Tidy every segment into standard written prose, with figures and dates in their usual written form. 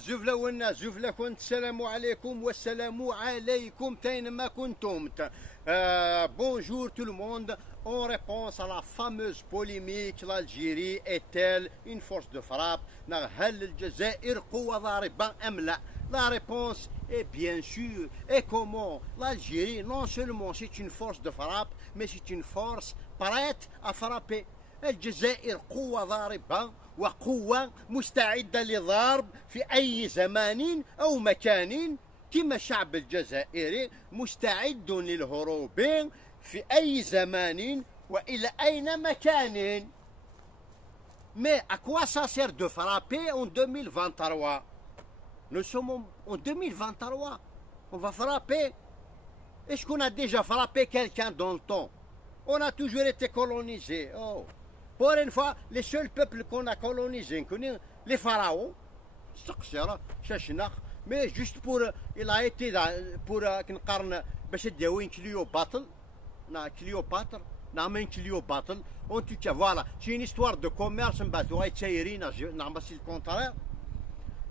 زفلة والناس زفلة كنت السلام عليكم والسلام عليكم تاينما كنتم. Bonjour tout le monde. En réponse à la fameuse polémique, l'Algérie est-elle une force de frappe? هل الجزائر قوة ضاربة أم لا؟ La réponse est bien sûr. Et comment? L'Algérie, non seulement c'est une force de frappe, mais c'est une force prête à frapper. الجزائر قوة ضاربة وقوة مستعدة للضرب في أي زمان أو مكان، كما الشعب الجزائري مستعد للهروب في أي زمان وإلى أين مكان. Mais à quoi ça sert de frapper en 2023? Nous sommes en 2023. On va frapper. Est-ce qu'on a déjà frappé quelqu'un dans le temps? On a toujours été colonisé. Oh. Pour une fois, les seuls peuples qu'on a colonisés, les pharaons, mais juste pour, il a été pour باش يداوين كليوباتر نعمل كليوباتر. En tout cas, voilà, c'est une histoire de commerce. من بعد وايد سايرين نعمل سي الكونترير.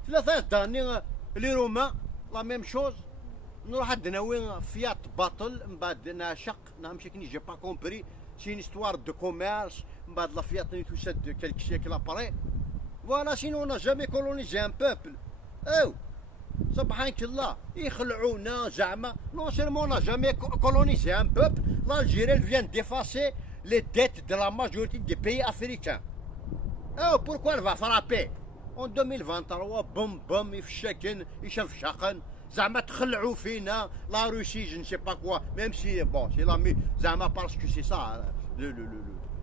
ثلاثة داني لي رومان لا ميم شوز. نروح عندنا وين فيات باطل من بعد ناشق نمشي كني جي با كومبري. C'est une histoire de commerce. من بعد لا فيات نتوسد quelques siècles après. Voilà, sinon on n'a jamais colonisé un peuple. Oh, سبحانك الله يخلعونا زعما. Non seulement on n'a jamais colonisé un peuple, l'Algérie vient d'effacer les dettes de la majorité des pays africains. Oh, pourquoi elle va frapper en 2023? بوم بوم يفشكن يشفشقن زعما تخلعوا فينا. لا روسي je ne sais pas quoi, même si bon c'est la زعما parce que c'est ça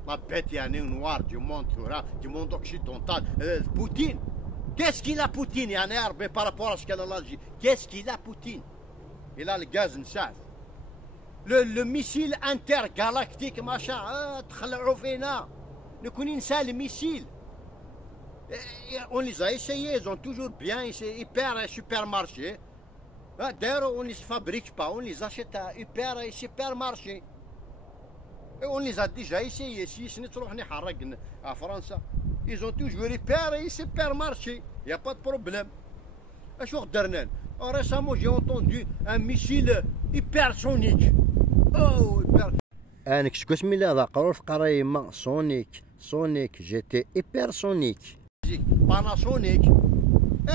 la bête يعني noire du monde occidental. Poutine, qu'est-ce qu'il a Poutine يعني عربي par rapport à ce qu'elle a l'Algérie? Qu'est-ce qu'il a Poutine? Il a le gaz نساف le missile intergalactique machin. تخلعوا فينا نكون ننسى le missile. On les a essayés, ils ont toujours bien essayé. Hyper supermarché. D'ailleurs, on ne les fabrique pas, on les achète à hyper supermarché. Et on les a déjà essayés. Si ce n'est trop à France, ils ont toujours hyper et supermarché. Il n'y a pas de problème. Récemment, j'ai entendu un missile hypersonique. Oh, hyper. أنا كسكسمي لا ذا قرور في قرايمة سونيك جيتي hypersonique. Panasonic.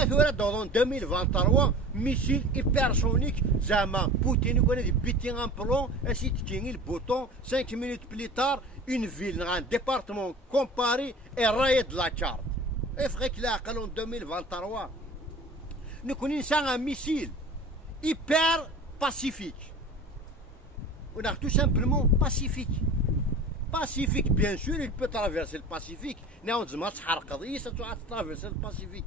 Et dans 2023, missile hypersonique. Zama, Poutine connaît des bitings en plomb. Et si tu tiens le bouton, 5 minutes plus tard, une ville, un département comparé et rayé de la carte. Et vrai que là, en 2023, nous connaissons un missile hyper pacifique. On a tout simplement pacifique. Pacifique, bien sûr, il peut traverser le Pacifique. Traverser le Pacifique.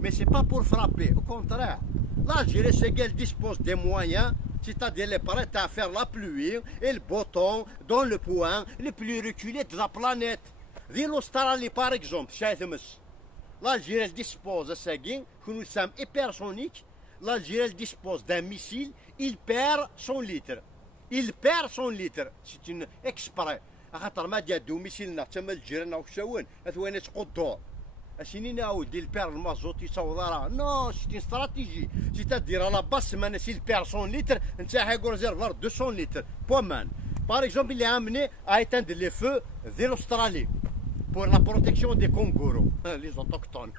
Mais ce n'est pas pour frapper, au contraire. L'Algérie, c'est qu'elle dispose des moyens, c'est-à-dire elle est prête à faire la pluie et le beau temps dans le point le plus reculé de la planète. L'Australie, par exemple, l'Algérie dispose de ce que nous sommes hypersoniques. L'Algérie dispose d'un missile, il perd son litre. Il perd son litre. C'est une exprès. خاطر ما ديادو ميسيلنا تما الجيران وكساون اثواني تقدور اسيني ناودي البير المازوت يصور نو سيتي استراتيجي سيتادير على باس ما سي البير 100 لتر نتا يقول ريزيرفوار 200 لتر بومان باغ اكزومبل اللي عامني ايتاند لي فو ديال استرالي pour la protection des kangourous les autochtones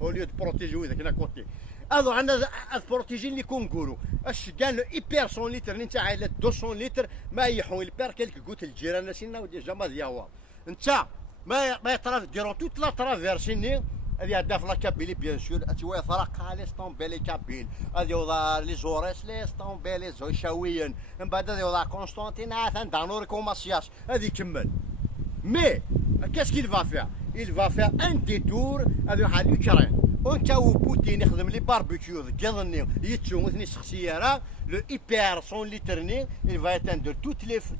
au lieu de protéger ذاك هنا كوتي. Alors عندنا بروتيجين لي كونغورو. اش كان لو ايبر 100 لتر انت عائله 200 لتر ما يحون البير كلك قلت الجيران سينا وديجا ما دياوا انت ما يطراف ديرون توت لا ترافيرسيني هذه هداف لا كابيلي بيان سور اتوا فرق لي ستومبي لي كابيل هذه ولا لي زوريس لي ستومبي لي زوشاويين من بعد هذه ولا كونستانتين عثان دانور كوماسياس هذه كمل. Mais qu'est-ce qu'il va faire? Il va faire un détour avec l'Ukraine. وانت وبوتين يخدم لي باربيكيو كيظني يتشومثني الشخصيه لو ايبر 100 لتر il va éteindre tous les feux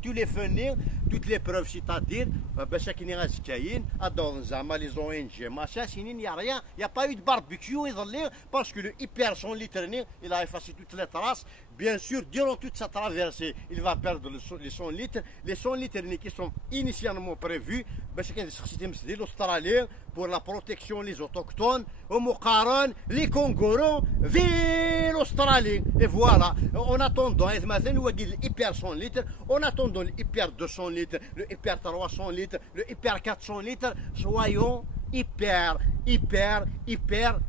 toutes les preuves c'est-à-dire باش كاينين غازكاين ادور زعما لي زون ان جي ماشا سينين يا ريان يا با يو دو باربيكيو يظل باسكو لو ايبر 100 لتر il a effacé toutes les traces. Bien sûr, durant toute sa traversée, il va perdre les 100 litres. Les 100 litres qui sont initialement prévus, باش كاين شخصيتين مسدي l'Australien pour la protection les autochtones ومقارن les kangourous في l'Australie. Et voilà, en attendant le hyper 100 litres, en attendant le hyper 200 litres, le hyper 300 litres, le hyper 400 litres, soyons hyper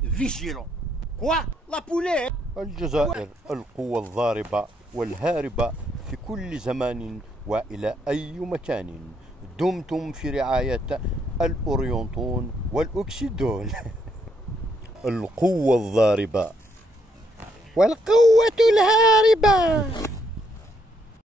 vigilants. Quoi? La poulet? الجزائر القوة الضاربة والهاربة في كل زمان وإلى أي مكان. دمتم في رعاية الأورينتون والأكسيدون. القوة الضاربة والقوة الهاربة.